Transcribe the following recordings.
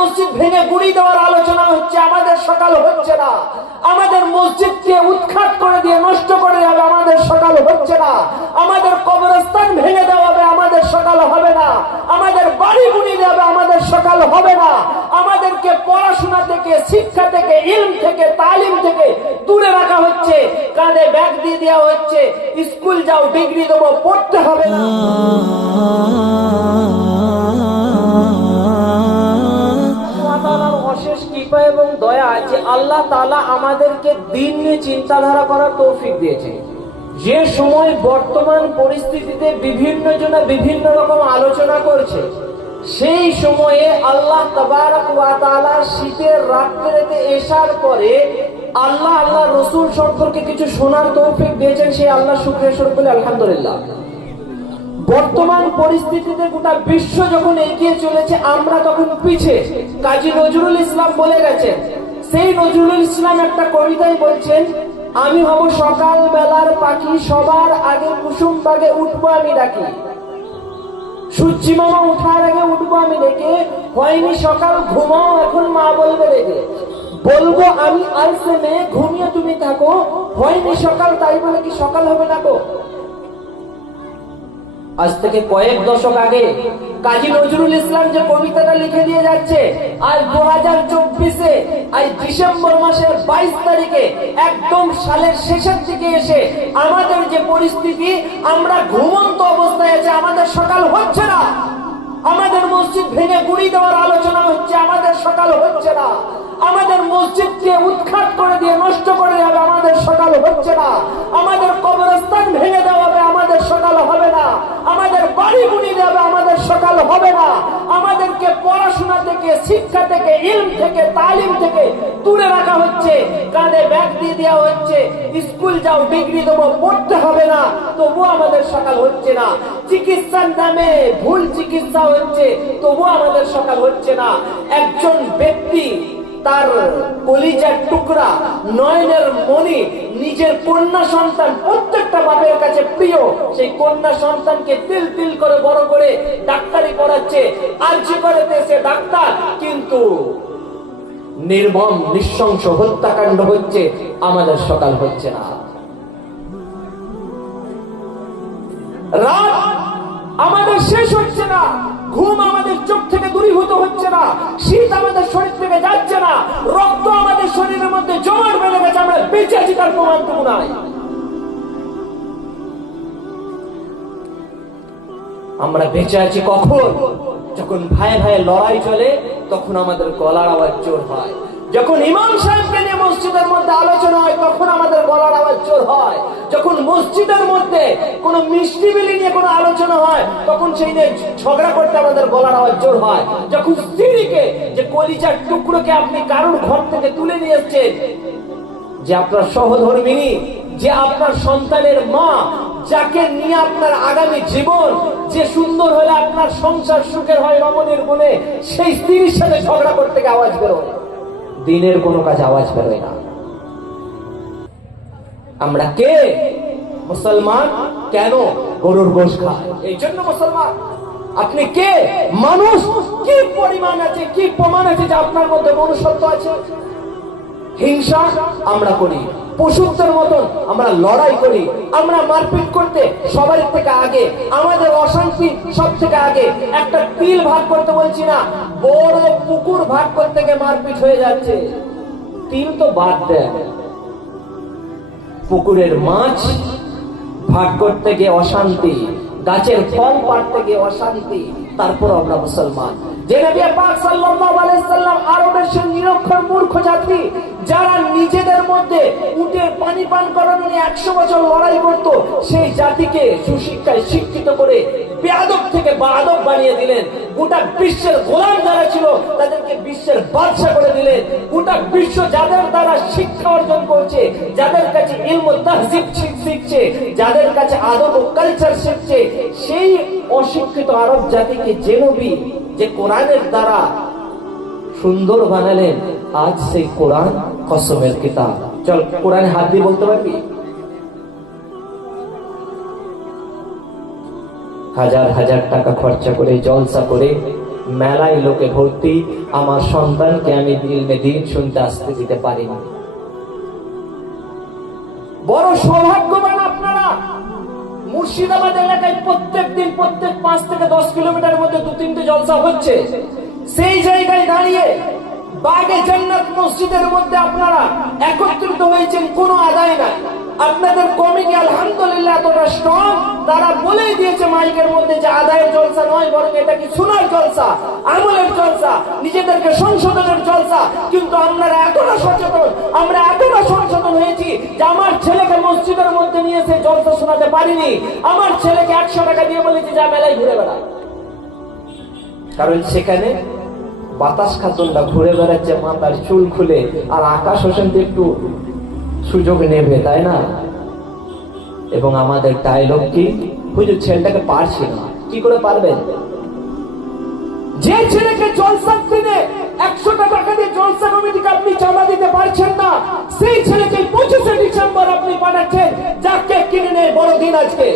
মসজিদ ভেঙে গুড়ি দেওয়ার আলোচনা হচ্ছে, আমাদের সকাল হচ্ছে না। আমাদের মসজিদকে উৎখাত করে দিয়ে নষ্ট করে যাবে আমাদের সকাল হচ্ছে না। আমাদের কবরস্থান ভেঙে দেওয়া হবে, আমাদের সকাল হবে না। আমাদের বাড়ি গুড়ি দেবে আমাদের সকাল হবে না। আমাদেরকে পড়াশোনা থেকে, শিক্ষা থেকে, ইলম থেকে, তালিম থেকে দূরে রাখা হচ্ছে। কাঁধে ব্যাগ দিয়ে দেওয়া হচ্ছে, স্কুল যাও, ডিগ্রি দেবো, পড়তে হবে না। কৃপা এবং দয়া যে আল্লাহ তাআলা আমাদেরকে দিন নিয়ে চিন্তাধারা করার তৌফিক দিয়েছে। যে সময় বর্তমান পরিস্থিতিতে বিভিন্ন জন বিভিন্ন রকম আলোচনা করছে, সেই সময়ে আল্লাহ তাআলা শীতের রাত্রিতে এসার পরে আল্লাহ আল্লাহ রসুল সম্পর্কে কিছু শোনার তৌফিক দিয়েছেন, সেই আল্লাহ শুক্রিয়া স্বরূপ বলে আলহামদুলিল্লাহ। বর্তমান পরিস্থিতিতে গোটা বিশ্ব যখন এগিয়ে চলেছে, আমরা তখন পিছে। কাজী নজরুল ইসলাম বলে গেছেন, সেই নজরুল ইসলাম একটা কবিতায় বলছেন, আমি হব সকাল বেলার পাখি, সবার আগে কুসুম বাগে উঠবো আমি ডাকি। সূর্যি মামা উঠার আগে উঠবো আমি ডেকে, হয়নি সকাল, ঘুমাও এখন মা বলবে রেগে বলব আমি আলসে মেয়ে, ঘুমিয়ে তুমি থাকো, হয়নি সকাল, তাই বলে কি সকাল হবে না গো? আজ থেকে কয়েক দশক আগে কাজী নজরুল ইসলাম যে কবিতাটা লিখে দিয়ে যাচ্ছে, আজ দু হাজার চব্বিশে, আজ ডিসেম্বর মাসের বাইশ তারিখে একদম সালের শেষের দিকে এসে আমাদের যে পরিস্থিতি, আমরা ঘুমন্ত অবস্থায় আছে, আমাদের সকাল হচ্ছে না। আমাদের মসজিদ ভেঙে গুড়ি দেওয়ার আলোচনা হচ্ছে, আমাদের সকাল হচ্ছে না। আমাদের মসজিদকে উৎখাত করে দিয়ে নষ্ট করে যাবে আমাদের সকাল হচ্ছে না আমাদের কবরস্থান ভেঙে দেওয়া হবে আমাদের সকাল হবে না আমাদের বাড়ি গুড়ি দেবে আমাদের সকাল হবে না আমাদেরকে পড়াশোনা থেকে, শিক্ষা থেকে, ইলম থেকে, তালিম থেকে দূরে রাখা হচ্ছে। কাঁধে ব্যাগ দিয়ে দেওয়া হচ্ছে। স্কুল যাও, ডিগ্রি দেবো, পড়তে হবে না, তবুও আমাদের সকাল হচ্ছে না। চিকিৎসার নামে ভুল চিকিৎসা হচ্ছে, তবুও আমাদের সকাল হচ্ছে না। একজন ব্যক্তি তার কলিজার টুকরা, নয়নের মণি, নিজের কন্যা সন্তান প্রত্যেকটা বাপের কাছে প্রিয়। সেই কন্যা সন্তানকে তিল তিল করে বড় করে ডাক্তারি করাচ্ছে আর্জি করে সে ডাক্তার, কিন্তু নির্মম, নৃশংস হত্যাকাণ্ড হচ্ছে, আমাদের সকাল হচ্ছে না। রাত আমাদের শেষ হচ্ছে না। ঘুম আমাদের চোখ থেকে দূরীভূত হচ্ছে না, শীত আমাদের শরীর থেকে যাচ্ছে না, রক্ত আমাদের শরীরের মধ্যে জমাট বেড়ে গেছে, আমরা বেঁচে আছি, তার প্রমাণটুকু নাই। আমরা বেঁচে আছি কখন? যখন ভাই ভাই লড়াই চলে, তখন আমাদের গলার আওয়াজ জোর হয়। যখন ইমাম সাহেবকে নিয়ে মসজিদের মধ্যে আলোচনা হয়, তখন আমাদের গলার আওয়াজ জোর হয়। যখন মসজিদের মধ্যে কোনো মিষ্টি বিলি নিয়ে কোনো আলোচনা হয়, তখন সেই নিয়ে ঝগড়া করতে আমাদের গলার আওয়াজ জোর হয়। যখন স্ত্রীকে যে কলিজার টুকরোকে আপনি কারোর ঘর থেকে তুলে নিয়ে এসছেন, যে আপনার সহধর্মিনী, যে আপনার সন্তানের মা, যাকে নিয়ে আপনার আগামী জীবন, যে সুন্দর হলে আপনার সংসার সুখের হয় রমণীর গুণে সেই স্ত্রীর সাথে ঝগড়া করতে আওয়াজ বেরোয়। দিনের কোনো কাজ আওয়াজ বেরোয় না। আমরা কে? মুসলমান? কেন? গরুর গোশ খায়। এই জন্য মুসলমান। আপনি কে? মানুষ? কি পরিমাণ আছে, কি প্রমাণ আছে যে আপনার মধ্যে মনুষ্যত্ব আছে? হিংসা আমরা করি, পশুত্বের মতন আমরা লড়াই করি, আমরা মারপিট করতে সবার থেকে আগে, আমাদের অশান্তি সব থেকে আগে। একটা তিল ভাগ করতে বলছি না, বড় পুকুর ভাগ করতে গিয়ে মারপিট হয়ে যাচ্ছে। তিল তো বাদ দেয়। পুকুরের মাছ ভাগ করতে গিয়ে অশান্তি, গাছের ফল পাড়তে গিয়ে অশান্তি তারপর আমরা মুসলমান। শিক্ষিত করে থেকে বানিয়ে দিলেন। গোটা বিশ্বের গোলাম যারা ছিল, তাদেরকে বিশ্বের বাদশা করে দিলেন। গোটা বিশ্ব যাদের দ্বারা শিক্ষা অর্জন করছে, যাদের কাছে শিখছে, যাদের কাছে আদব ও কালচার শিখছে, সেই অশিক্ষিত আরব জাতিকে যে নবী যে কোরআনের দ্বারা সুন্দর বানালেন, আজ সেই কোরআন কসমের কিতাব। চল, কোরআনে হাত দিয়ে বলতে পারবি? হাজার হাজার টাকা খরচা করে, জলসা করে মেলায় লোকে ভর্তি, আমার সন্তানকে আমি দিলমে দিন শুনতে আসতে দিতে পারিনি। বড় সৌভাগ্যবান মুর্শিদাবাদ এলাকায় প্রত্যেক দিন প্রত্যেক পাঁচ থেকে দশ কিলোমিটার মধ্যে দু তিনটে জলসা হচ্ছে। সেই জায়গায় দাঁড়িয়ে বাগে জান্নাত মসজিদের মধ্যে আপনারা একত্রিত হয়েছেন, কোনো আদায় নাই। আপনাদের কমিটি আলহামদুলিল্লাহ এতটা স্ট্রং তারা বলেই দিয়েছে মাইকের মধ্যে যে আদায়ের জলসা নয়, বরং এটা কি সোনার জলসা, আমলের জলসা, নিজেদেরকে সংশোধনের জলসা। কিন্তু আমরা এতটা সচেতন, আমরা এতটা সংশোধন হয়েছি যে আমার ছেলেকে মসজিদের মধ্যে নিয়ে এসে জলসা শোনাতে পারিনি। আমার ছেলেকে একশো টাকা দিয়ে বলেছি, যা মেলায় ঘুরে বেড়া। কারণ সেখানে বাতাস খাতুনটা ঘুরে বেড়াচ্ছে, মাথার চুল খুলে, আর আকাশ হোসেন একটু সুযোগ নেবে, তাই না? এবং আমাদের ডায়লগ কি? হুজুর ছেলেটাকে পারছি না। কি করে পারবেন যে ছেলেকে জলসার দিনে একশো টাকা দিয়ে জলসা কমিটিকে আপনি চাঁদা দিতে পারছেন না, সেই ছেলেকে পঁচিশে ডিসেম্বর আপনি পাঠাচ্ছেন, যাকে কিনে নেয় বড়দিন আজকে।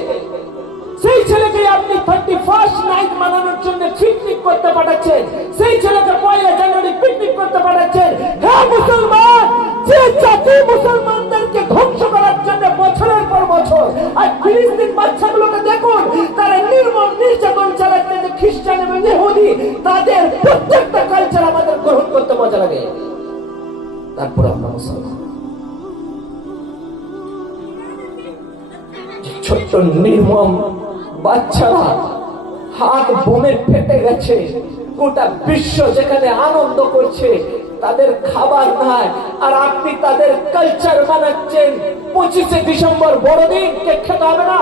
সেই ছেলেকে আপনি থার্টি ফার্স্ট নাইট মানানোর জন্য পিকনিক করতে পাঠাচ্ছেন। সেই ছেলেকে পয়লা জানুয়ারি পিকনিক করতে পাঠাচ্ছেন। হ্যাঁ মুসলমান, যে জাতি মুসলমানদেরকে ধ্বংস করার জন্য বছরের পর বছর, আর ফিলিস্তিন বাচ্চাগুলোকে দেখুন, তারা নির্মম, নির্যাতন চালাচ্ছে যে খ্রিস্টান এবং ইহুদি, তাদের প্রত্যেকটা কালচার আমাদের গ্রহণ করতে মজা লাগে। তারপর আমরা মুসলমান। ছোট্ট নির্মম বাচ্চারা হাত বোমে ফেটে গেছে। গোটা বিশ্ব যেখানে আনন্দ করছে, তাদের খাবার নাই। আর আপনি তাদের কালচার বানাচ্ছেন পঁচিশে ডিসেম্বর বড়দিন কেক খেতে হবে না।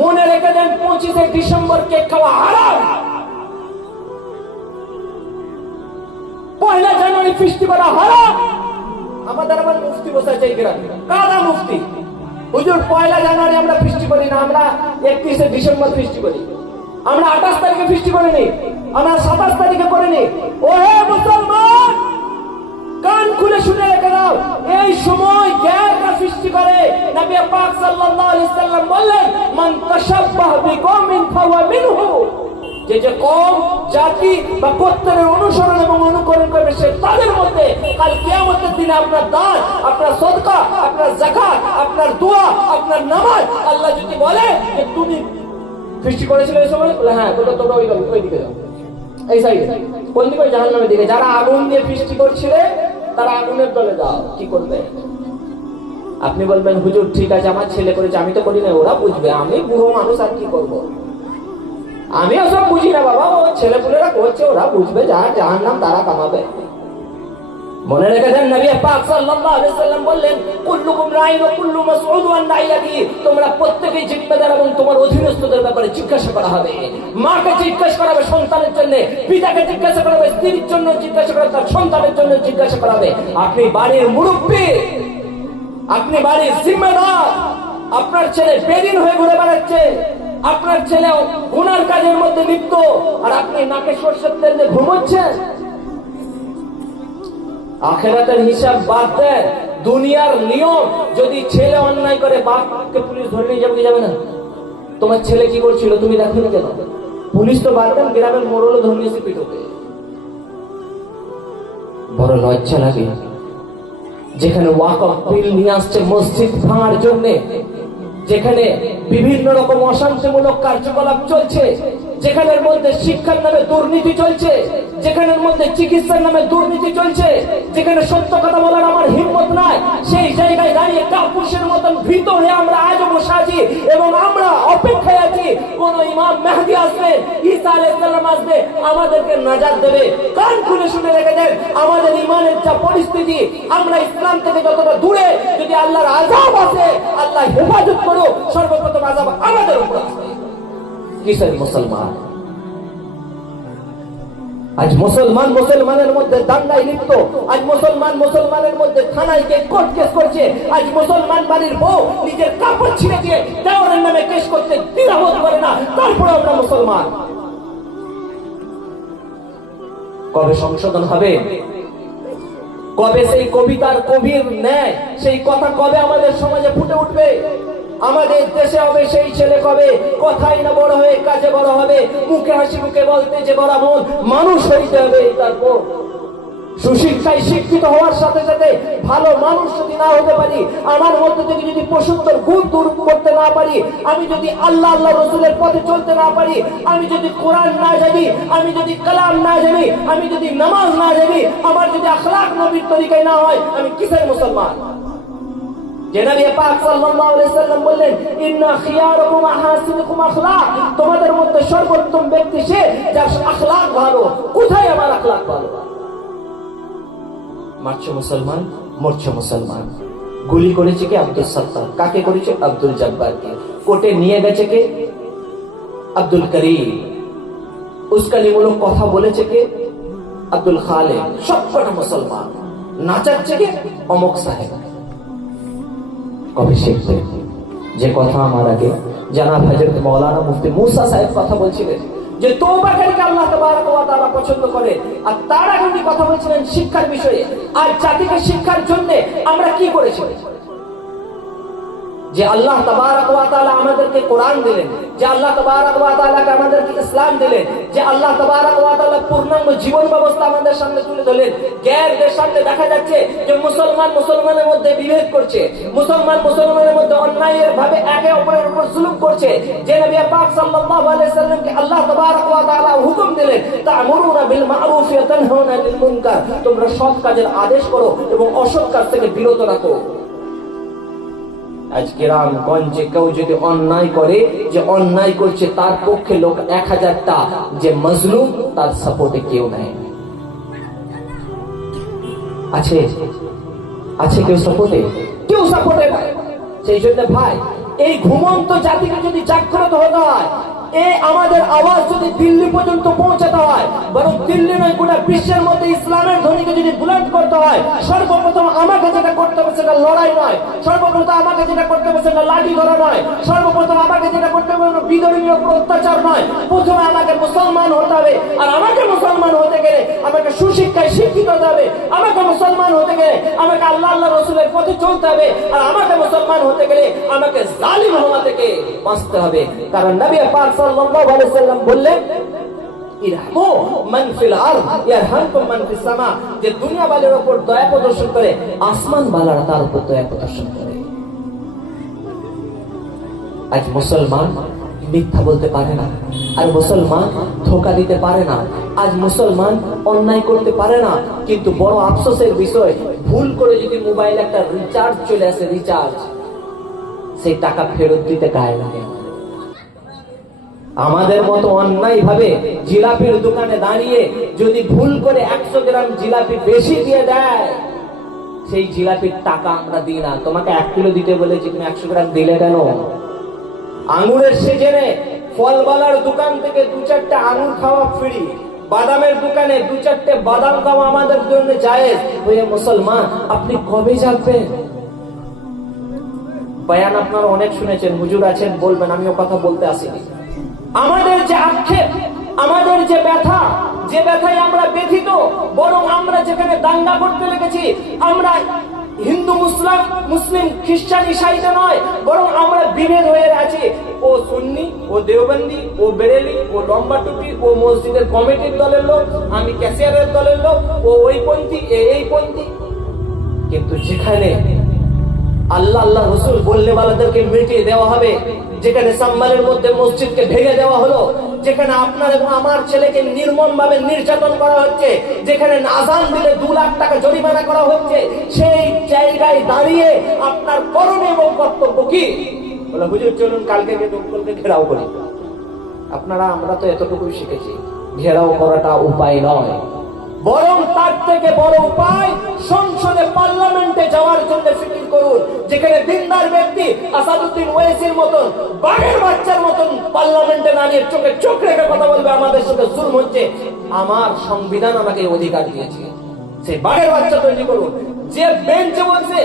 মনে রেখে দেন, পঁচিশে ডিসেম্বর কেক খাওয়া হারাম। পয়লা জানুয়ারি ফিস্টি করা হারাম। আমাদের আবার মুফতি বসা চাই গ্রামে। কাদা মুফতি? হুজুর, পয়লা জানুয়ারি আমরা ফিস্টি করি না, আমরা একত্রিশে ডিসেম্বর ফিস্টি করি। আমরা আঠাশ তারিখে ফিস্টি করিনি, আমরা সাতাশ তারিখে করিনি। ও হে মুসলমান, কান খুলে শুনে রেখে দাও, এই সময় গ্যাররা সৃষ্টি করে। নবী পাক সাল্লাল্লাহু আলাইহি সাল্লাম বললেন, মান তাশাব্বাহ বিকওমিন ফাওয়া মিনহু। যে যে কম জাতি বা গোত্রের অনুসরণ এবং অনুকরণ করবে, সে তাদের মধ্যে কাল কিয়ামতের দিনে আপনার দান, আপনার সদকা, আপনার জাকাত আপনার দোয়া, আপনার নামাজ আল্লাহ যদি বলে যে তুমি সৃষ্টি করেছিল এই সময়, বলে হ্যাঁ তোমরা তোমরা ওই ওই দিকে যাও। এই সাইডে কোন দিকে ওই জাহান্নামের দিকে। যারা আগুন দিয়ে সৃষ্টি করছিলে, তারা আগুনের দলে যাও, কি করবে? আপনি বলবেন, হুজুর, ঠিক আছে, আমার ছেলে করেছে, আমি তো করি না ওরা বুঝবে, আমি বুড়ো মানুষ, আর কি করব? আমি ওসব বুঝি না বাবা, ও ছেলে পুলেরা করছে, ওরা বুঝবে যার যার নাম তারা কামাবে। মনে রেখেছেন নবী পাক সাল্লাল্লাহু আলাইহি সাল্লাম বললেন, কুল্লুকুম রাইন ওয়া কুল্লু মাসউদু আন রাইয়াতি। তোমরা প্রত্যেকেই জিম্মেদার এবং তোমার অধীনস্থদের ব্যাপারে জিজ্ঞাসা করা হবে। মাকে জিজ্ঞাসা করা হবে সন্তানের জন্য, পিতাকে জিজ্ঞাসা করা হবে, স্ত্রীর জন্য জিজ্ঞাসা করা তার সন্তানের জন্য জিজ্ঞাসা করা হবে। আপনি বাড়ির মুরব্বী, আপনি বাড়ির জিম্মেদার, আপনার ছেলে বেদিন হয়ে ঘুরে বেড়াচ্ছে আপনার ছেলে গুনার কাজের মধ্যে লিপ্ত, আর আপনি নাকে সর্ষের তেল দিয়ে ঘুমোচ্ছেন? আখেরাতের হিসাব বাদ দেন দুনিয়ার নিয়ম, যদি ছেলে অন্যায় করে, বাপকে পুলিশ ধরে নিয়ে যাবে যাবে না। তোমার ছেলে কি করছিল তুমি দেখো না কেন? পুলিশ তো বাদ দেন, গ্রামের মোড়লও ধরে নিয়েছে পিটোকে বড় লজ্জা লাগে। যেখানে ওয়াক অফ বিল নিয়ে আসছে মসজিদ ভাঙার জন্য যেখানে বিভিন্ন রকম অশান্তিমূলক কার্যকলাপ চলছে যেখানের মধ্যে শিক্ষার নামে দুর্নীতি চলছে, যেখানের মধ্যে চিকিৎসার নামে দুর্নীতি চলছে, যেখানে সত্য কথা বলার আমার হিম্মত নাই, সেই জায়গায় দাঁড়িয়ে কাপুষের মতন ভীত হয়ে আমরা আজও বসে আছি এবং আমরা অপেক্ষায় আছি। কোন ইমাম মেহদি আসবে ঈসা আলাইহিসসালাম আসবে, আমাদেরকে নাজাত দেবে। কান খুলে শুনে রেখে দেন, আমাদের ইমানের যা পরিস্থিতি, আমরা ইসলাম থেকে যতটা দূরে, যদি আল্লাহর আজাব আসে, আল্লাহ হেফাজত করো সর্বপ্রথম আজাব আমাদের উপর আসবে। কিসের মুসলমান? আজ মুসলমান মুসলমানের মধ্যে দাঙ্গায় লিপ্ত, আজ মুসলমান মুসলমানের মধ্যে থানায় গিয়ে কোর্ট কেস করছে, আজ মুসলমান বাড়ির বউ নিজের কাপড় ছিঁড়ে দিয়ে দেওয়ারের নামে কেস করতে দ্বিধাবোধ করে না তারপরে আমরা মুসলমান। কবে সংশোধন হবে? কবে সেই কবিতার কবির ন্যায়, সেই কথা কবে আমাদের সমাজে ফুটে উঠবে? আমাদের দেশে হবে সেই ছেলে কবে? কথাই না বড় হয়ে কাজে বড় হবে। মুখে হাসি, মুখে বলতে যে বড় মন, মানুষ হইতে হবে তারপর। সুশিক্ষায় শিক্ষিত হওয়ার সাথে সাথে ভালো মানুষ যদি না হতে পারি, আমার মধ্যে থেকে যদি পশুত্তর গুণ দূর করতে না পারি, আমি যদি আল্লাহ আল্লাহ রসুলের পথে চলতে না পারি, আমি যদি কোরআন না জানি, আমি যদি কালাম না জানি, আমি যদি নামাজ না জানি, আমার যদি আখলাক নবীর তরিকায় না হয়, আমি কিসের মুসলমান? তোমাদের মধ্যে সর্বোত্তম ব্যক্তি সে যার আখলাক ভালো। কোথায় আমার আখলাক ভালো? মারছে মুসলমান, মরছে মুসলমান। গুলি করেছে কে আব্দুল সত্তার? কাকে করেছে? আব্দুল জব্বারকে। কোর্টে নিয়ে গেছে কে? আব্দুল করিম। উস্কানিমূলক কথা বলেছে কে? আব্দুল খালে সবকটা মুসলমান। নাচাচ্ছে কে? অমক সাহেব। শিখবে যে কথা আমার আগে। মুফতি মুসা সাহেব কথা বলছিলেন, যে আল্লাহ পছন্দ করে, আর তার উনি কথা বলছিলেন শিক্ষার বিষয়ে। আর জাতিকে শিক্ষার জন্য আমরা কি করেছি? যে আল্লাহ তাবারক ওয়া তাআলা আমাদেরকে কোরআন দিলেন। যে আল্লাহ তাআলাকে আমাদেরকে ইসলাম দিলেন, যে আল্লাহ তাআলা পূর্ণাঙ্গ জীবন ব্যবস্থা আমাদের সামনে তুলে ধরলেন। গ্যারদের সামনে দেখা যাচ্ছে যে মুসলমান মুসলমানের মধ্যে বিভেদ করছে, মুসলমান মুসলমানের মধ্যে অন্যায়ের ভাবে একে অপরের উপর জুলুম করছে। যে নবী পাক সাল্লাল্লাহু আলাইহি সাল্লামকে আল্লাহ তাবারক ওয়া তাআলা হুকুম দিলেন, তা'মুরুনা বিল মা'রুফ ওয়া তানহাউনা আনিল মুনকার তোমরা সৎ কাজের আদেশ করো এবং অসৎ কাজ থেকে বিরত রাখো। রামগঞ্জে কেউ যদি অন্যায় করে, যে অন্যায় করছে তার পক্ষে লোক এক হাজারটা, যে মজলুম তার সাপোর্টে কেউ নেই। আছে? আছে কেউ সাপোর্টে কেউ সাপোর্টে সেই জন্য ভাই, এই ঘুমন্ত জাতিকে যদি জাগ্রত হতে হয় এই আমাদের আওয়াজ যদি দিল্লি পর্যন্ত পৌঁছাতে হয়, বরং দিল্লি নয়, গোটা বিশ্বের মধ্যে ইসলামের ধ্বনিকে যদি বুলন্দ করতে হয়, সর্বপ্রথম আমাকে যেটা করতে হবে সেটা লড়াই নয়, সর্বপ্রথম আমাকে যেটা করতে হবে সেটা লাঠি ধরা নয়, সর্বপ্রথম আমাকে যেটা করতে হবে বিধর্মীয় অত্যাচার নয়, প্রথমে আমাকে মুসলমান হতে হবে, আর আমাকে মুসলমান হতে গেলে আমাকে সুশিক্ষায় শিক্ষিত হতে হবে, আমাকে মুসলমান হতে গেলে আমাকে আল্লাহ আল্লাহ রসুলের পথে চলতে হবে, আর আমাকে মুসলমান হতে গেলে আমাকে জালিম হওয়া থেকে বাঁচতে হবে। কারণ নবী পাক সাল্লাম বললেন আজ মুসলমান মিথ্যা বলতে পারে না, আর মুসলমান ধোকা দিতে পারে না আজ মুসলমান অন্যায় করতে পারে না, কিন্তু বড় আফসোসের বিষয়, ভুল করে যদি মোবাইল একটা রিচার্জ চলে আসে, রিচার্জ, সেই টাকা ফেরত দিতে গায়ে লাগে না। আমাদের মতো অন্যায় ভাবে জিলাপির দোকানে দাঁড়িয়ে যদি ভুল করে একশো গ্রাম জিলাপি বেশি দিয়ে দেয়, সেই জিলাপির টাকা আমরা দিই না। তোমাকে এক কিলো দিতে বলেছি, তুমি একশো গ্রাম দিলে কেন? আঙুরের সিজনে ফলবালার দোকান থেকে দু চারটে আঙুর খাওয়া ফ্রি বাদামের দোকানে দু চারটে বাদাম খাওয়া আমাদের জন্য জায়েজ। হয়ে মুসলমান, আপনি কবে যাবেন বয়ান আপনারা অনেক শুনেছেন, হুজুর আছেন, বলবেন, আমিও কথা বলতে আসিনি। আমাদের যে আক্ষেপ, আমাদের যে ব্যথা, যে ব্যথায় আমরা ব্যথিত, বরং আমরা যেখানে দাঙ্গা করতে লেগেছি, আমরা হিন্দু, মুসলিম মুসলিম, খ্রিস্টান, ইসাইতে নয়, বরং আমরা বিভেদ হয়ে আছি। ও সুন্নি, ও দেওবন্দি, ও বেরেলি, ও লম্বা টুপি ও মসজিদের কমিটির দলের লোক, আমি ক্যাশিয়ারের দলের লোক, ও ওই পন্থী এই পন্থী। কিন্তু যেখানে আল্লাহ আল্লাহ রসুল বললে বালাদেরকে মিটিয়ে দেওয়া হবে। যেখানে সাম্মালের মধ্যে মসজিদকে ভেঙে দেওয়া হলো, যেখানে আপনার এবং আমার ছেলেকে নির্মম ভাবে নির্যাতন করা হচ্ছে, যেখানে আজান দিলে দু লাখ টাকা জরিমানা করা হচ্ছে, সেই জায়গায় দাঁড়িয়ে আপনার করণীয় এবং কর্তব্য কি? বলে, হুজুর, চলুন কালকে ঘেরাও করি। আপনারা, আমরা তো এতটুকুই শিখেছি, ঘেরাও করাটা উপায় নয়। বরং তার থেকে বড় উপায় সংসদে পার্লামেন্টে যাওয়ার জন্য ফিকির করুন, যেখানে দিনদার ব্যক্তি আসাদুদ্দিন ওয়েসির মতন, বাঘের বাচ্চার মতন পার্লামেন্টে দাঁড়িয়ে চোখে চোখ রেখে কথা বলবে, আমাদের সাথে জুল হচ্ছে। আমার সংবিধান আমাকে অধিকার দিয়েছে। সেই বাঘের বাচ্চা তৈরি করুন। যে বেঞ্চে বলছে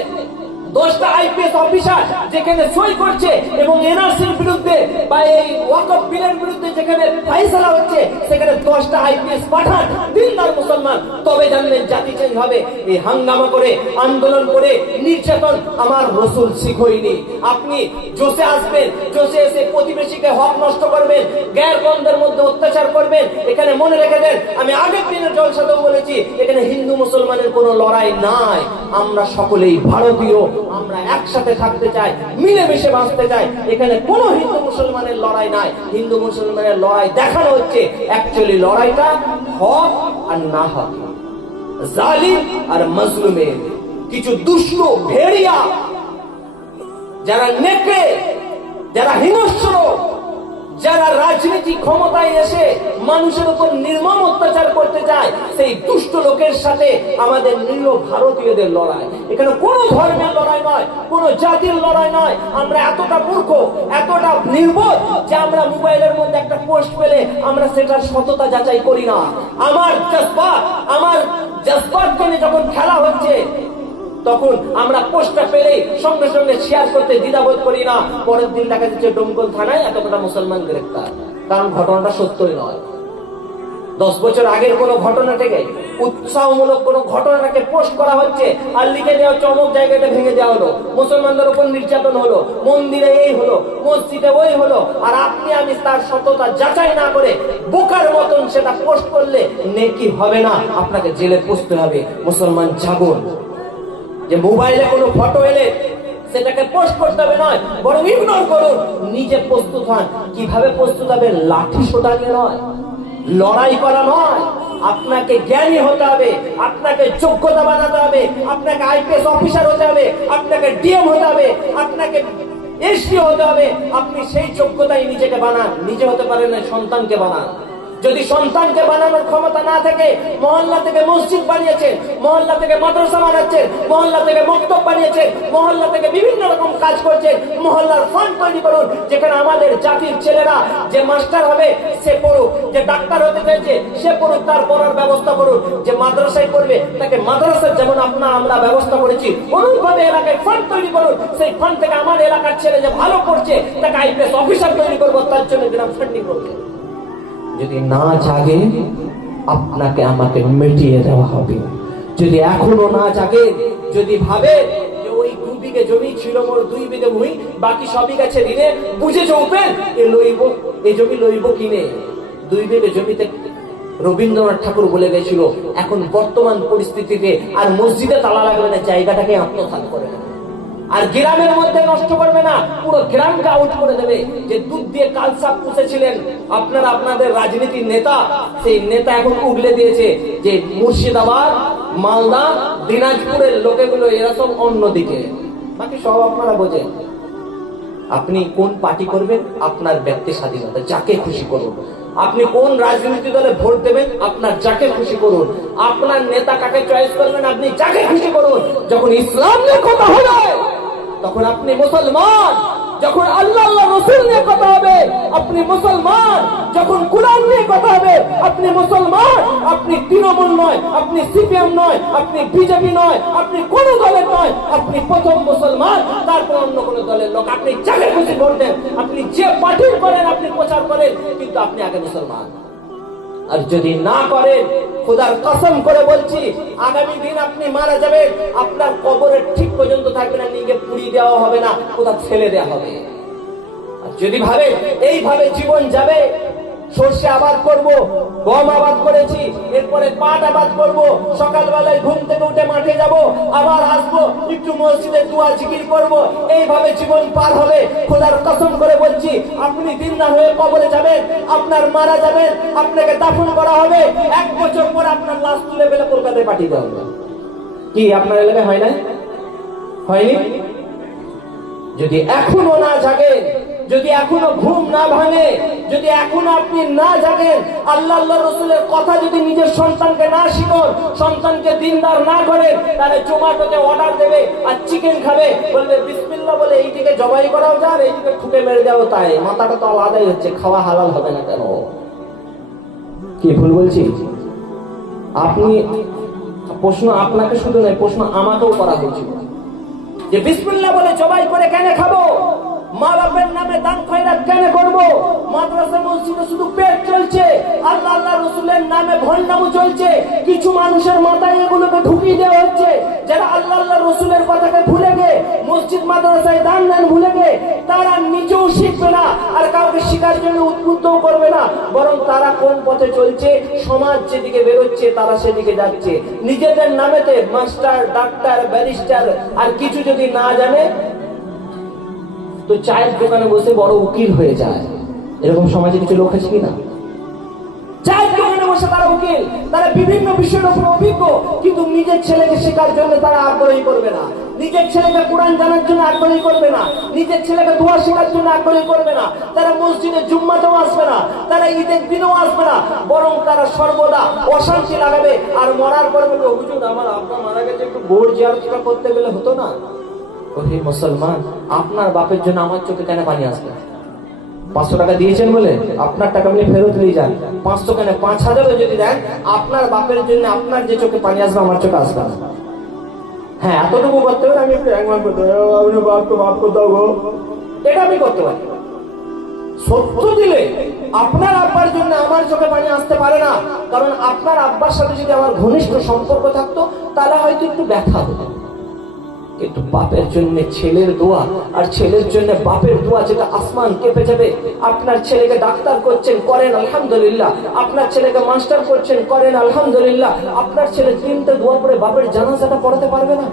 দশটা আইপিএস অফিসার যেখানে সই করছে এবং এনআরসির বিরুদ্ধে বা এই ওয়াকফ বিলের বিরুদ্ধে যেখানে ফাইসালা হচ্ছে, সেখানে দশটা আইপিএস পাঠান। দিনদার মুসলমান, তবে জানবেন জাতি চেঞ্জ হবে। এই হাঙ্গামা করে, আন্দোলন করে নির্যাতন আমার রসুল শিখইনি আপনি জোসে আসবেন জোসে এসে প্রতিবেশীকে হক নষ্ট করবেন গ্যার বন্ধের মধ্যে অত্যাচার করবেন। এখানে মনে রেখে দেন, আমি আগের দিনের জলসাতেও বলেছি, এখানে হিন্দু মুসলমানের কোনো লড়াই নাই। আমরা সকলেই ভারতীয় আমরা একসাথে থাকতে চাই, মিলেমিশে বাঁচতে চাই। এখানে হিন্দু মুসলমানের লড়াই নাই। হিন্দু মুসলমানের লড়াই দেখানো হচ্ছে অ্যাকচুয়ালি লড়াইটা হক আর না হক। জালিম আর মজলুমের কিছু দুষ্ট ভেড়িয়া, যারা নেকড়ে, যারা হিংস্র যারা রাজনীতি ক্ষমতায় এসে মানুষের উপর নির্মম অত্যাচার করতে চায়, সেই দুষ্ট লোকের সাথে আমাদের নিরীহ ভারতীয়দের লড়াই। এখানে কোনো ধর্মের লড়াই নয়, কোনো জাতির লড়াই নয়। আমরা এতটা মূর্খ, এতটা নির্বোধ যে আমরা মোবাইলের মধ্যে একটা পোস্ট পেলে আমরা সেটার সততা যাচাই করি না। আমার আমার জজবাত যখন খেলা হচ্ছে তখন আমরা পোস্টটা পেলে সঙ্গে সঙ্গে শেয়ার করতে দ্বিধাবোধ করি না। পরের দিন দেখা যাচ্ছে ডোমকল থানায় এত কটা মুসলমান গ্রেফতার কারণ ঘটনাটা সত্যই নয়। দশ বছর আগের কোন ঘটনা থেকে উৎসাহমূলক কোন ঘটনাটাকে পোস্ট করা হচ্ছে আর লিখে দেওয়া চমক জায়গাটা ভেঙে দেওয়া হলো। মুসলমানদের উপর নির্যাতন হলো। মন্দিরে এই হলো, মসজিদে ওই হলো। আর আপনি, আমি তার সততা যাচাই না করে বোকার মতন সেটা পোস্ট করলে নেকি হবে না। আপনাকে জেলে পুষতে হবে। মুসলমান জাগুন যে মোবাইলে কোনো ফটো এলে সেটাকে পোস্ট করতে হবে নয়, বরং ইগনোর করুন। নিজে প্রস্তুত হন। কীভাবে প্রস্তুত হবে? লাঠি সোটা নিয়ে নয়, লড়াই করা নয়। আপনাকে জ্ঞানী হতে হবে, আপনাকে যোগ্যতা বানাতে হবে, আপনাকে আইপিএস অফিসার হতে হবে, আপনাকে ডিএম হতে হবে, আপনাকে এসি হতে হবে। আপনি সেই যোগ্যতাই নিজেকে বানান। নিজে হতে পারেন সন্তানকে বানান। যদি সন্তানকে বানানোর ক্ষমতা না থাকে, মহল্লা থেকে মসজিদ বানিয়েছেন, মহল্লা থেকে মাদ্রাসা বানাচ্ছেন, মহল্লা থেকে মক্তব বানিয়েছেন, মহল্লা থেকে বিভিন্ন রকম কাজ করছেন, মহল্লার ফান্ড তৈরি করুন, যেখানে আমাদের জাতির ছেলেরা যে মাস্টার হবে, সে পড়ুক, যে ডাক্তার হতে চাইছে, সে পড়ুক, তার পড়ার ব্যবস্থা করুন, যে মাদ্রাসায় পড়বে, তাকে মাদ্রাসার যেমন আপনার আমরা ব্যবস্থা করেছি, অনুরূপভাবে এলাকায় ফান্ড তৈরি করুন, সেই ফান্ড থেকে আমার এলাকার ছেলে যে ভালো করছে, তাকে আইপিএস অফিসার তৈরি করব, তার জন্য গ্রাম ফান্ডিং করবে। যদি না জাগে, আপনাকে আমাকে মিটিয়ে দেওয়া হবে যদি এখনও না জাগে, যদি ভাবে যে ওই বিঘে জমি ছিল দুই বাকি সবই দিনে বুঝে এ জমি কিনে দুই জমিতে রবীন্দ্রনাথ ঠাকুর বলে গেছিল, এখন বর্তমান পরিস্থিতিতে আর মসজিদে তালা লাগবে না জায়গাটাকে আত্মসাৎ করে। আর গ্রামের মধ্যে নষ্ট করবে না, পুরো গ্রামকে আউট করে দেবে। যে দুধ দিয়ে কালসাপ পুষেছিলেন, আপনারা আপনাদের রাজনীতির নেতা, সেই নেতা এখন উগলে দিয়েছে যে মুর্শিদাবাদ, মালদা, দিনাজপুরের লোকেগুলো এরা সব অন্যদিকে। বাকি সব আপনারা বোঝেন। আপনি কোন পার্টি করবেন? আপনার ব্যক্তি স্বাধীনতা, যাকে খুশি করুন। আপনি কোন রাজনীতি দলে ভোট দেবেন? আপনার যাকে খুশি করুন। আপনার নেতা কাকে চয়েস করবেন? আপনি যাকে খুশি করুন। যখন ইসলাম নিয়ে কথা হবে তখন আপনি মুসলমান, যখন আল্লাহ আল্লাহ রসুল নিয়ে কথা হবে, আপনি মুসলমান, যখন কোরআন নিয়ে কথা হবে, আপনি মুসলমান, আপনি তৃণমূল নয়, আপনি সিপিএম নয়, আপনি বিজেপি নয়, আপনি কোন দলের নয়, আপনি প্রথম মুসলমান, তারপর অন্য কোন দলের লোক। আপনি যাকে খুশি ভোট আপনি যে পার্টির করেন, আপনি প্রচার করেন, কিন্তু আপনি আগে মুসলমান। আর যদি না করেন খোদার কসম করে বলছি, আগামী দিন আপনি মারা যাবেন, আপনার কবরের ঠিক পর্যন্ত থাকবে না নিজে পুড়ি দেওয়া হবে না কোথাও ফেলে দেওয়া হবে। আর যদি ভাবে, এইভাবে জীবন যাবে সর্ষে আবাদ করব, গম আবাদ করেছি, এরপরে পাট আবাদ করব, সকালবেলায় ঘুম থেকে উঠে মাঠে যাব, আবার আসব, একটু মসজিদে দোয়া জিকির করব, এইভাবে জীবন পার হবে, খোদার কসম করে বলছি, আপনি দিনদার হয়ে কবরে যাবেন, আপনার মারা যাবেন, আপনাকে দাফন করা হবে, এক বছর পর আপনার লাশ তুলে ফেলে কলকাতায় পাঠিয়ে দেওয়া হবে। কি, আপনার এলাকায় হয় না হয়নি? যদি এখনও না জাগেন যদি এখনও ঘুম না ভাঙে, যদি এখনও আপনি না জাগেন, আল্লাহ আল্লাহ রসুলের কথা যদি নিজের সন্তানকে না শিখুন সন্তানকে দিনদার না করেন, তাহলে জোম্যাটোতে অর্ডার দেবে আর চিকেন খাবে, বলবে বিসমিল্লা বলে এইদিকে জবাই করাও যার এইদিকে ঠুকে মেরে যাও তাই। মাথাটা তো আলাদাই হচ্ছে, খাওয়া হালাল হবে না কেন? কি ভুল বলছি? আপনি, প্রশ্ন আপনাকে শুধু নয়, প্রশ্ন আমাকেও করা হয়েছিল। যে বিসমিল্লাহ বলে জবাই করে কেন খাব? মা বাপের নামে দান খয়রাত কেন করব? মাদ্রাসা মসজিদে শুধু পেট চলছে, আল্লাহ আল্লাহ রসুলের নামে ভণ্ডামু চলছে। কিছু মানুষের মাথায় এগুলোকে ঢুকিয়ে দেওয়া হচ্ছে, যারা আল্লাহ আল্লাহ রসুলের কথাকে ভুলে গে মসজিদ, মাদ্রাসায় দান দান ভুলে গে তারা নিজেও শিখবে না আর কাউকে শিকার জন্য উদ্বুদ্ধও করবে না। বরং তারা কোন পথে চলছে, সমাজ যেদিকে বেরোচ্ছে, তারা সেদিকে যাচ্ছে। নিজেদের নামেতে মাস্টার, ডাক্তার, ব্যারিস্টার আর কিছু যদি না জানে তো চায়ের দোকানে বসে বড় উকিল হয়ে যায়। এরকম সমাজে কিছু লোক আছে কিনা? চায়ের দোকানে বসে তারা উকিল, তারা বিভিন্ন বিষয়ের উপর অভিজ্ঞ, কিন্তু নিজের ছেলেকে শেখার জন্য তারা আগ্রহী করবে না। নিজের ছেলেকে কোরআন জানার জন্য আগ্রহী করবে না। নিজের ছেলেকে দোয়া শেখার জন্য আগ্রহী করবে না। তারা মসজিদে জুম্মাতেও আসবে না। তারা ঈদের দিনেও আসবে না। বরং তারা সর্বদা অশান্তি লাগাবে আর মরার পর বলবে, হুজুর, আমার আব্বা মারা গেছে, একটু বোর্ড জিয়ারতটা করতে গেলে হতো না? ওহে মুসলমান, আপনার বাপের জন্য আমার চোখে কেন পানি আসবে? পাঁচশো টাকা দিয়েছেন বলে আপনার টাকা আপনি ফেরত নিয়ে যান। পাঁচশো কেন? পাঁচ হাজারও যদি দেন, আপনার বাপের জন্য আপনার যে চোখে পানি আসবে, আমার চোখে আসবে হ্যাঁ এতটুকু করতে পারে আমি একটু একবার করতে বাপকে মাফ করে দাও গো। এটা আমি করতে পারি। সত্য দিলে আপনার আব্বার জন্য আমার চোখে পানি আসতে পারে না। কারণ আপনার আব্বার সাথে যদি আমার ঘনিষ্ঠ সম্পর্ক থাকতো, তাহলে হয়তো একটু ব্যথা হতো। কিন্তু বাপের জন্য ছেলের দোয়া আর ছেলের জন্য বাপের দোয়া যেটা আসমান কেঁপে যাবে। আপনার ছেলেকে ডাক্তার করছেন, করেন, আলহামদুলিল্লাহ। আপনার ছেলেকে মাস্টার করছেন, করেন, আলহামদুলিল্লাহ। আপনার ছেলে তিনটে দোয়া করে বাপের জানাজাটা পড়াতে পারবে না।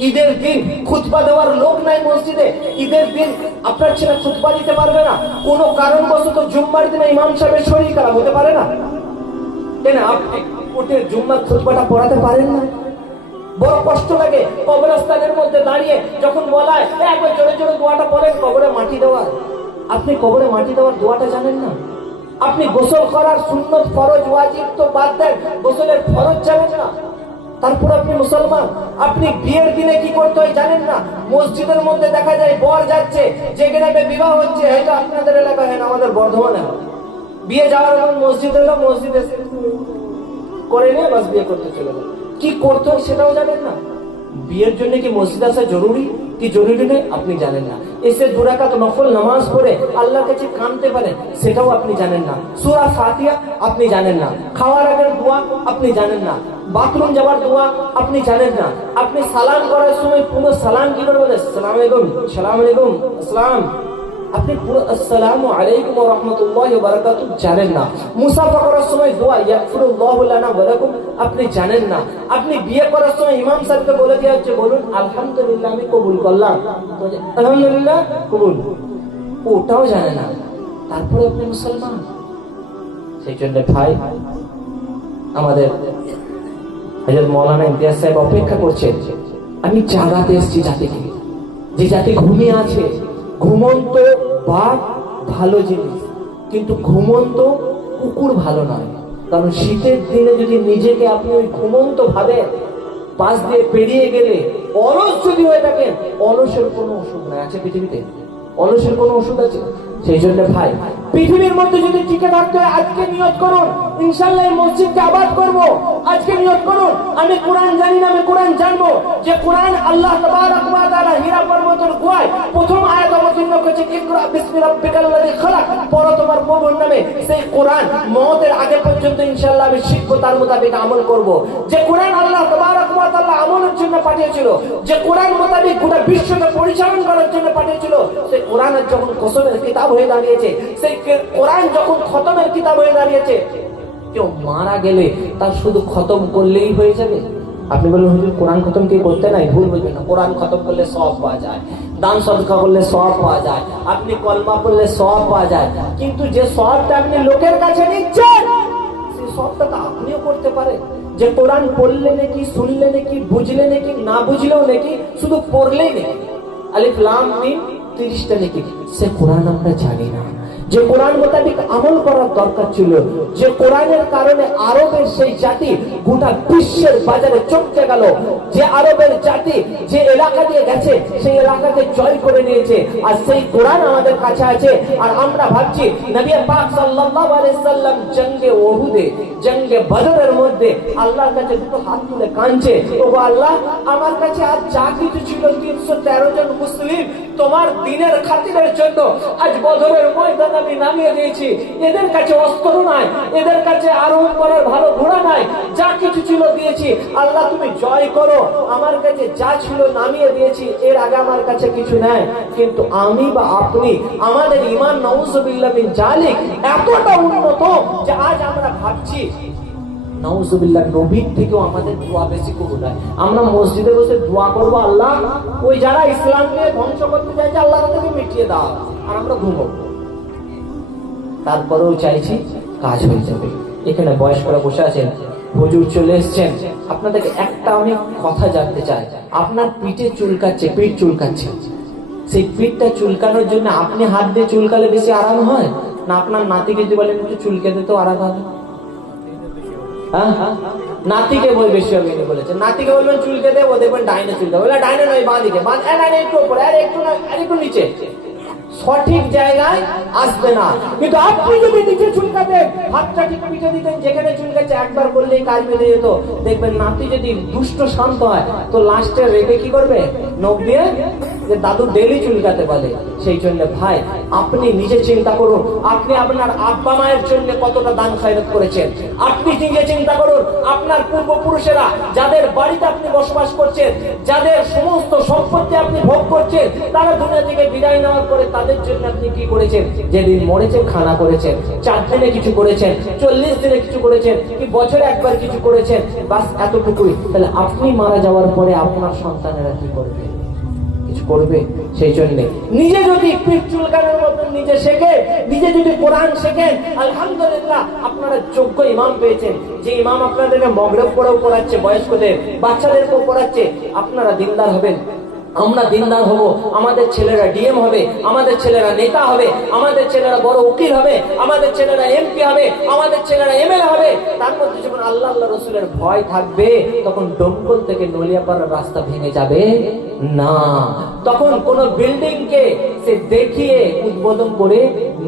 ঈদের দিন খুতবা দেওয়ার লোক নাই মসজিদে। ঈদের দিন আপনার ছেলে খুতবা দিতে পারবে না। কোনো কারণবশত জুম্মার দিনে ইমাম সাহেবের শরীর খারাপ হতে পারে না। কেন আপনি উঠে জুম্মার খুতবাটা পড়াতে পারেন না? বড় কষ্ট লাগে কবরস্থানের মধ্যে দাঁড়িয়ে যখন বলা হয় একবার জোরে জোরে দোয়াটা পড়েন কবরে মাটি দেওয়ার। আপনি কবরে মাটি দেওয়ার দোয়াটা জানেন না? আপনি গোসল করার সুন্নত ফরজ, ওয়াজিব তো বাদ দেন, গোসলের ফরজ জানেন না? তারপর আপনি মুসলমান, আপনি বিয়ের দিনে কি করতে হয় জানেন না? মসজিদের মধ্যে দেখা যায়, বর যাচ্ছে যে গ্রামে বিবাহ হচ্ছে হয়তো আপনাদের এলাকায় হয় না আমাদের বর্ধমানে বিয়ে যাওয়ার মসজিদ এলো, মসজিদে করে নিয়ে বাস বিয়ে করতে চলে গেল। কি করতে হয় সেটাও জানেন না। বিয়ের জন্য কি মসজিদ আসা জরুরি? কি জরুরি নেই আপনি জানেন না। এসে দুরাকাত নফল নামাজ পড়ে আল্লাহর কাছে কামতে পারেন সেটাও আপনি জানেন না। সুরা ফাতিহা, আপনি জানেন না। খাওয়ার আগের দোয়া, আপনি জানেন না। বাথরুম যাওয়ার দোয়া, আপনি জানেন না। আপনি সালাম করার সময় পুরো সালাম কি করে বলে? সালাম আলাইকুম সালাম আলাইকুম, আসসালাম। আপনি জানেন না। আপনি বিয়ে করার সময় ইমাম সাহেবকে বলে দেওয়া হচ্ছে, বলুন, আলহামদুলিল্লাহ, আমি কবুল করলাম। আলহামদুলিল্লাহ, কবুল। ওটাও জানে না। তারপরে আপনি মুসলমান? সেই জন্য ভাই, আমাদের আমি যে জাতি ঘুমিয়ে আছে, ঘুমন্ত বাঘ ভালো জিনিস, কিন্তু ঘুমন্ত কুকুর ভালো নয়। কারণ শীতের দিনে যদি নিজেকে আপনি ওই ঘুমন্ত ভাবে পাশ দিয়ে পেরিয়ে গেলে অলস যদি হয়ে থাকেন অলসের কোনো ওষুধ নাই। আছে পৃথিবীতে? অলসের কোনো ওষুধ আছে? সেই জন্য ভাই, পৃথিবীর মধ্যে যদি টিকে থাকতে হয়, আজকে নিয়োগ করুন। ইনশাল্লাহ মসজিদকে আবাদ করব। আজকে নিয়ত করুন। আমি কোরআন জানি না, আমি কোরআন জানব। যে কোরআন আল্লাহ হীরা পর্বতের গুহায় প্রথম আয়াত অবতীর্ণ করেছে আমল যে কোরআন আল্লাহ আমলের জন্য পাঠিয়েছিল, যে কোরআন বিশ্বকে পরিচালনা করার জন্য পাঠিয়েছিল, সেই যখন কিতাব হয়ে দাঁড়িয়েছে, সেই কোরআন যখন খতমের কিতাব হয়ে দাঁড়িয়েছে কেউ মারা গেলে তার শুধু খতম করলেই হয়ে যাবে? আপনি বলুন, হুজুর, কোরআন খতম কি করতে নাই? ভুল বুঝবেন না। কোরআন খতম করলে সব পাওয়া যায়। দান সদকা করলে সব পাওয়া যায়। আপনি কলমা করলে সব পাওয়া যায়। কিন্তু যে সবটা আপনি লোকের কাছে নিচ্ছেন, সেই সবটা তো আপনিও করতে পারেন। যে কোরআন পড়লে নাকি, শুনলে নাকি, বুঝলে নাকি, না বুঝলেও নাকি, শুধু পড়লেই নাকি। আলিফ লাম মিম তিরিশটা নাকি। সে কোরআন আমরা জানি না। যে কোরআন মোতাবেক আমল করার দরকার ছিল, যে কোরআনের কারণে আরবের সেই জাতি গোটা বিশ্বের বাজারে চমকে গেল, যে আরবের জাতি যে এলাকা দিয়ে গেছে, সেই এলাকাকে জয় করে নিয়েছে, আর সেই কোরআন আমাদের কাছে আছে। আর আমরা ভাবছি, নবী পাক সাল্লাল্লাহু আলাইহি সাল্লাম জঙ্গে ওহুদে, জঙ্গে বদরের মধ্যে আল্লাহর কাছে দুটো হাত তুলে কাঁদছে। ও আল্লাহ, আমার কাছে আর যা কিছু ছিল, তিনশো তেরো জন মুসলিম তোমার দিনের খাতিরের জন্য আজ বদরের ময়দান আমি নামিয়ে দিয়েছি। এদের কাছে অস্ত্র নাই, এদের কাছে আরোহণ করার ভালো ঘোড়া নাই, যা কিছু ছিল দিয়েছি। আল্লাহ, তুমি জয় করো। আমার কাছে যা ছিল নামিয়ে দিয়েছি, এর আগে আমার কাছে কিছু নাই। কিন্তু আমি বা আপনি, আমাদের ইমান নউজুবিল্লাহ বিন জালিক এতটা উন্নত যে আজ আমরা ভাবছি নাউজুবিল্লাহ, নবীর থেকেও আমাদের দোয়া বেশি কবুল হয়। আমরা মসজিদে বসে দোয়া আল্লাহ, ওই যারা ইসলামকে ধ্বংস করতে চাইছে, আল্লাহ তাদেরকে মিটিয়ে আর আমরা তারপরেও চাইছি কাজ হয়ে যাবে। এখানে বয়স্করা বসে আছেন, হুজুর চলে এসছেন। আপনাদেরকে একটা আমি কথা জানতে চাই। আপনার পিঠে চুলকাচ্ছে, পিঠ চুলকাচ্ছে। সেই পিঠটা চুলকানোর জন্য আপনি হাত দিয়ে চুলকালে বেশি আরাম হয়? না আপনার নাতিকে যদি বলেন, একটু চুলকে দিতে আরাম হবে। হ্যাঁ? নাতিকে হবে ইনি বলেছেন নাতিকে বলবেন চুলকে দে ও দেখবেন ডাইনে চুলকে বলে, ডাইনে নয়, বাঁ দিকে। একটু উপরে আর একটু আর একটু নিচে। সঠিক জায়গায় আসবে না। কিন্তু আপনি যদি নিচে চুলকাতেন হাতটা ঠিক পিঠে দিতেন, যেখানে চুলকাচ্ছে একবার করলেই কাজ বেঁধে যেত? দেখবেন নাতি যদি দুষ্ট শান্ত হয়, তো লাস্টে রেখে কি করবে? নখ দিয়ে যে দাদু ডেলি চুলকাতে বলে, সেই জন্য ভাই, আপনি নিজে চিন্তা করুন, আপনি আপনার আব্বা মায়ের জন্য কতটা দান খয়রত করেছেন? আপনি নিজে চিন্তা করুন, আপনার পূর্বপুরুষেরা যাদের বাড়িতে আপনি বসবাস করছেন, যাদের সমস্ত সম্পত্তি আপনি ভোগ করছেন, তারা দুনিয়া থেকে বিদায় নেওয়ার পরে তাদের জন্য আপনি কি করেছেন? যেদিন মরেছেন, খানা করেছেন, চার দিনে কিছু করেছেন, চল্লিশ দিনে কিছু করেছেন, কি বছরে একবার কিছু করেছেন, বাস এতটুকুই। তাহলে আপনি মারা যাওয়ার পরে আপনার সন্তানেরা কি করবে? করবে, সেই জন্য নিজে যদি পিঠ চুলকানোর মতন নিজে শেখে, নিজে যদি কোরআন শেখেন আলহামদুলিল্লাহ আপনারা যোগ্য ইমাম পেয়েছেন। যে ইমাম আপনাদেরকে মগরব করেও পড়াচ্ছে, বয়স্কদের বাচ্চাদেরকেও পড়াচ্ছে, আপনারা দিনদার হবেন। আমরা দিনদার হব, আমাদের ছেলেরা ডিএম হবে, আমাদের ছেলেরা নেতা হবে, আমাদের ছেলেরা বড় উকিল হবে, আমাদের ছেলেরা এমপি হবে, আমাদের ছেলেরা এমএলএ হবে। তার মধ্যে যখন আল্লাহ আল্লাহ রসুলের ভয় থাকবে, তখন ডম্বল থেকে নলিয়াপাড়ার রাস্তা ভেঙে যাবে? না। তখন কোন বিল্ডিং কে সে দেখিয়ে উদ্বোধন করে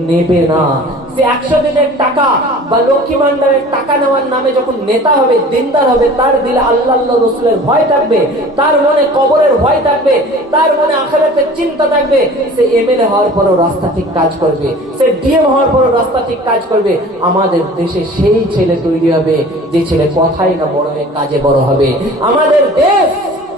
নেবে না। সে একশো দিনের টাকা বা লক্ষ্মী ভান্ডারের টাকা নেওয়ার নামে যখন নেতা হবে, দিনদার হবে, তার দিলে আল্লাহ আল্লাহ রসুলের ভয় থাকবে, তার মনে কবরের ভয় থাকবে, তার মনে আখেরাতের চিন্তা থাকবে, সে এমএলএ হওয়ার পরও রাস্তা ঠিক কাজ করবে, সে ডিএম হওয়ার পরও রাস্তা ঠিক কাজ করবে। আমাদের দেশে সেই ছেলে তৈরি হবে, যে ছেলে কথাই না বড় হয়ে কাজে বড় হবে। আমাদের দেশ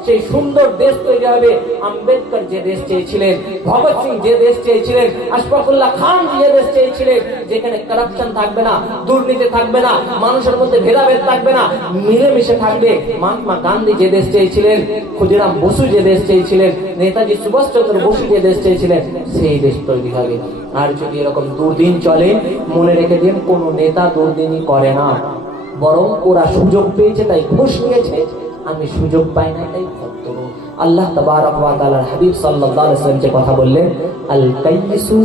সেই সুন্দর দেশ তৈরি হবে আম্বেদকর যে দেশ চেয়েছিলেন, ভগৎ সিং যে দেশ চেয়েছিলেন, আশফাকুল্লাহ খান যে দেশ চেয়েছিলেন, যেখানে কারাপশন থাকবে না, দুর্নীতি থাকবে না, মানুষের মধ্যে ভেদাভেদ থাকবে না, মিলেমিশে থাকবে। মহাত্মা গান্ধী যে দেশ চেয়েছিলেন, ক্ষুদিরাম বসু যে দেশ চেয়েছিলেন, নেতাজি সুভাষচন্দ্র বসু যে দেশ চেয়েছিলেন, সেই দেশ তৈরি হবে। আর যদি এরকম দুদিন চলে, মনে রেখে দিন, কোন নেতা দুর্দিনই করে না। বরং ওরা সুযোগ পেয়েছে, তাই ঘুষ নিয়েছে আমি সুযোগ পাই না এটাই ভোগ আল্লাহ তাবারক ওয়া তাআলার হাবিব যে কথা বললেন আল কাইয়িসু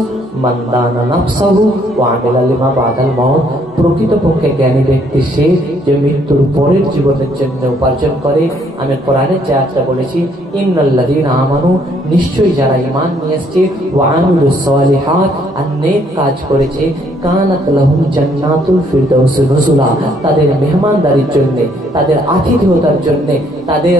মান দানা নাফসাহু ওয়া আমিলা লিমা বাদাল মাউত। প্রকৃতপক্ষে জ্ঞানী ব্যক্তি সে যে মৃত্যুর পরের জীবনের জন্য উপার্জন করে। আমি কোরআনের যে বলেছি, ইন্নাল্লাযীনা আমানু নিশ্চয়ই যারা ঈমান নিয়ে এসেছে ওয়া আমিলুস সালিহাত আর নেক কাজ করেছে তাদের মেহমানদারির জন্য, তাদের আতিথেয়তার জন্য, তাদের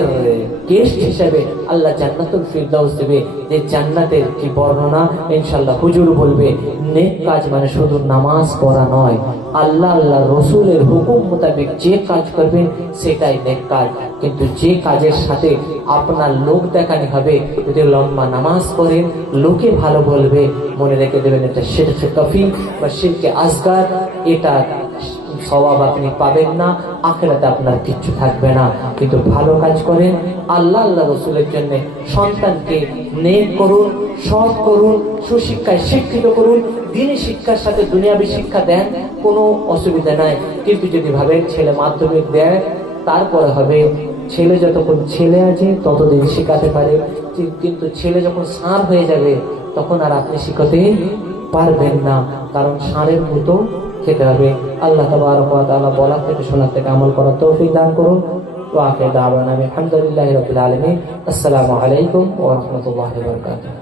গেস্ট হিসেবে আল্লাহ জান্নাতুল ফিরদাউস দেবে। যে জান্নাতের কি বর্ণনা? ইনশাল্লাহ হুজুর বলবে, নেক কাজ মানে শুধু নামাজ পড়া নয়। আল্লাহ আল্লাহ আল্লাহ রসুলের হুকুম মোতাবেক যে কাজ করবেন সেটাই নেক কাজ। কিন্তু যে কাজের সাথে আপনার লোক দেখানি হবে, যদি লম্বা নামাজ পড়েন, লোকে ভালো বলবে, মনে রেখে দেবেন এটা শিরকে কফি বা শিরকে আসগার, এটা স্বভাব আপনি পাবেন না, আখেরাতে আপনার কিচ্ছু থাকবে না। কিন্তু ভালো কাজ করেন, আল্লাহ আল্লাহ রসুলের জন্য সন্তানকে নেক করুন, সৎ করুন, সুশিক্ষায় শিক্ষিত করুন দিনী শিক্ষার সাথে দুনিয়াবী শিক্ষা দেন, কোনো অসুবিধা নাই। কিন্তু যদি ভাবেন ছেলে মাধ্যমিক দেয়, তারপরে হবে ছেলে যতক্ষণ ছেলে আছে, ততদিন শেখাতে পারে। কিন্তু ছেলে যখন সার হয়ে যাবে, তখন আর আপনি শিখাতে পারবেন না। কারণ ষাঁড়ের মতো খেতে হবে। আল্লাহ ওয়া বলার থেকে, শোনার থেকে আমল করার তৌফিক দান করুন। আলহামদুলিল্লাহি রাব্বিল আলামিন। আসসালামু আলাইকুম ওয়া রাহমাতুল্লাহি ওয়া বারাকাতুহু।